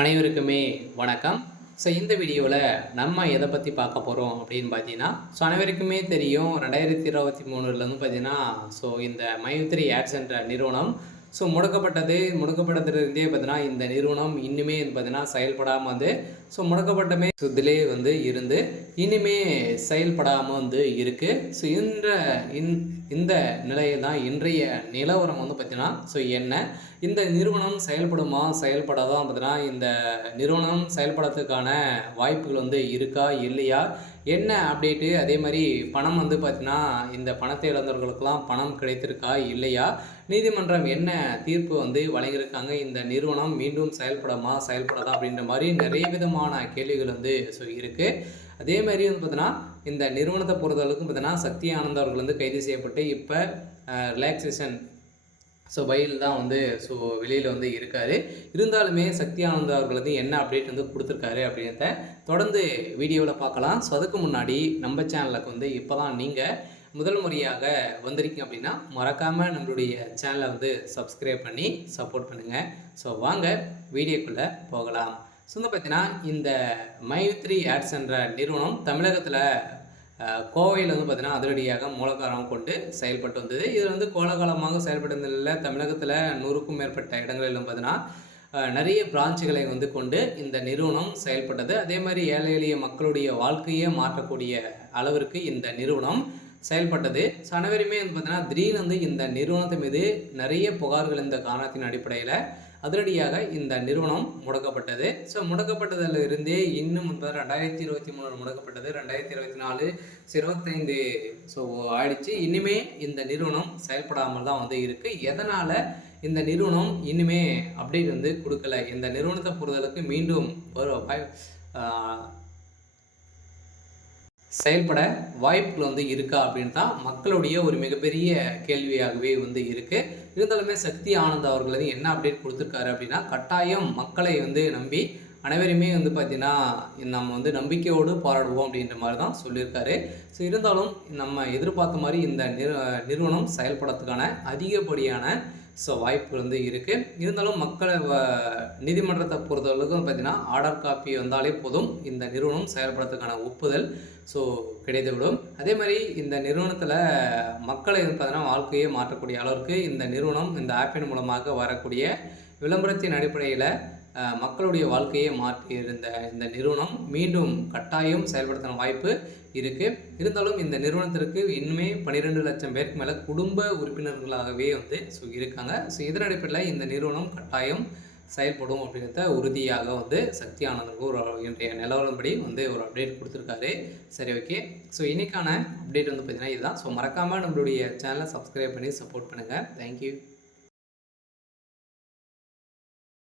அனைவருக்குமே வணக்கம். இந்த வீடியோவில் நம்ம எதை பற்றி பார்க்க போகிறோம் அப்படின்னு பார்த்தீங்கன்னா, அனைவருக்குமே தெரியும் 2023லேருந்து பார்த்தீங்கன்னா, இந்த மைத்ரி ஆட்ஸ் என்ற நிறுவனம் முடக்கப்பட்டதுலேருந்தே பார்த்தீங்கன்னா, இந்த நிறுவனம் இன்னுமே பார்த்தீங்கன்னா செயல்படாமல் வந்து முடக்கப்பட்டமே இதிலே வந்து இருந்து இன்னுமே செயல்படாமல் வந்து இருக்குது. இந்த நிலையில் தான் இன்றைய நிலவரம் வந்து பார்த்தீங்கன்னா என்ன இந்த நிறுவனம் செயல்படுமா செயல்படாதான் பார்த்தீங்கன்னா இந்த நிறுவனம் செயல்படுறதுக்கான வாய்ப்புகள் வந்து இருக்கா இல்லையா, என்ன அப்டேட்டு, அதே மாதிரி பணம் வந்து பார்த்தீங்கன்னா இந்த பணத்தை இழந்தவர்களுக்கெல்லாம் பணம் கிடைத்திருக்கா இல்லையா, நீதிமன்றம் என்ன தீர்ப்பு வந்து வழங்கியிருக்காங்க, இந்த நிறுவனம் மீண்டும் செயல்படாதா அப்படின்ற மாதிரி நிறைய விதமான கேள்விகள் வந்து இருக்குது. அதே மாதிரி வந்து பார்த்தீங்கன்னா இந்த நிறுவனத்தை பொறுத்தளவுக்கு பார்த்தீங்கன்னா சக்தி ஆனந்த் அவர்கள் வந்து கைது செய்யப்பட்டு இப்போ ரிலாக்ஸேஷன் பயில் தான் வந்து வெளியில் வந்து இருக்கார். இருந்தாலுமே சக்தி ஆனந்த் அவர்கள் வந்து என்ன அப்டேட் வந்து கொடுத்துருக்காரு அப்படின்றத தொடர்ந்து வீடியோவில் பார்க்கலாம். அதுக்கு முன்னாடி நம்ம சேனலுக்கு வந்து இப்போ தான் நீங்கள் முதல் முறையாக வந்திருக்கீங்க அப்படின்னா மறக்காமல் நம்மளுடைய சேனலை வந்து சப்ஸ்கிரைப் பண்ணி சப்போர்ட் பண்ணுங்கள். வாங்க வீடியோக்குள்ளே போகலாம். வந்து பார்த்தீங்கன்னா இந்த மைத்ரி ஆட்ஸ் என்ற நிறுவனம் தமிழகத்தில் கோவையில் வந்து பார்த்தீங்கன்னா அதிரடியாக மூலக்காரம் கொண்டு செயல்பட்டு வந்தது. இதில் வந்து கோலாகலமாக செயல்பட்டு வந்ததில் தமிழகத்தில் 100க்கும் மேற்பட்ட இடங்களிலும் பார்த்தீங்கன்னா நிறைய பிரான்ச்சுகளை வந்து கொண்டு இந்த நிறுவனம் செயல்பட்டது. அதே மாதிரி ஏழை எளிய மக்களுடைய வாழ்க்கையை மாற்றக்கூடிய அளவிற்கு இந்த நிறுவனம் செயல்பட்டது. அனைவருமே வந்து பார்த்தீங்கன்னா திடீர்னு வந்து இந்த நிறுவனத்து மீது நிறைய புகார்கள் இந்த காரணத்தின் அடிப்படையில் அதிரடியாக இந்த நிறுவனம் முடக்கப்பட்டது. முடக்கப்பட்டதில் இருந்தே இன்னும் 2023 முடக்கப்பட்டது, 2024 25 ஆயிடுச்சு. இனிமே இந்த நிறுவனம் செயல்படாமல் தான் வந்து இருக்குது. எதனால் இந்த நிறுவனம் இனிமே அப்டேட் வந்து கொடுக்கல, இந்த நிறுவனத்தை பொறுத்தளவுக்கு மீண்டும் செயல்பட வாய்ப்புகள் வந்து இருக்கா அப்படின்னு தான் மக்களுடைய ஒரு மிகப்பெரிய கேள்வியாகவே வந்து இருக்குது. இருந்தாலுமே சக்தி ஆனந்த் அவர்கள் வந்து என்ன அப்டேட் கொடுத்துருக்காரு அப்படின்னா, கட்டாயம் மக்களை வந்து நம்பி அனைவருமே வந்து பார்த்திங்கன்னா நம்ம வந்து நம்பிக்கையோடு போராடுவோம் அப்படின்ற மாதிரி தான் சொல்லியிருக்காரு. இருந்தாலும் நம்ம எதிர்பார்த்த மாதிரி இந்த நிறுவனம் செயல்படுறதுக்கான அதிகப்படியான வாய்ப்புகள் வந்து இருக்குது. இருந்தாலும் மக்களை நீதிமன்றத்தை பொறுத்தளவுக்கு பார்த்திங்கன்னா ஆர்டர் காப்பி வந்தாலே போதும் இந்த நிறுவனம் செயல்படுறதுக்கான ஒப்புதல் கிடைத்துவிடும். அதே மாதிரி இந்த நிறுவனத்தில் மக்களை பார்த்தீங்கன்னா வாழ்க்கையை மாற்றக்கூடிய அளவிற்கு இந்த நிறுவனம் இந்த ஆப்பின் மூலமாக வரக்கூடிய விளம்பரத்தின் அடிப்படையில் மக்களுடைய வாழ்க்கையை மாற்றி இருந்த இந்த நிறுவனம் மீண்டும் கட்டாயம் செயல்படுத்தின வாய்ப்பு இருக்குது. இருந்தாலும் இந்த நிறுவனத்திற்கு இன்னுமே 12 லட்சம் பேருக்கு மேலே குடும்ப உறுப்பினர்களாகவே வந்து இருக்காங்க. இதன் அடிப்படையில் இந்த நிறுவனம் கட்டாயம் செயல்படும் அப்படின்றத உறுதியாக வந்து சக்தி ஆனந்தருக்கு ஒரு இன்றைய நிலவரப்படி வந்து ஒரு அப்டேட் கொடுத்துருக்காரு. சரி, ஓகே. இன்றைக்கான அப்டேட் வந்து பார்த்திங்கன்னா இதுதான். மறக்காமல் நம்மளுடைய சேனலை சப்ஸ்கிரைப் பண்ணி சப்போர்ட் பண்ணுங்கள். தேங்க்யூ.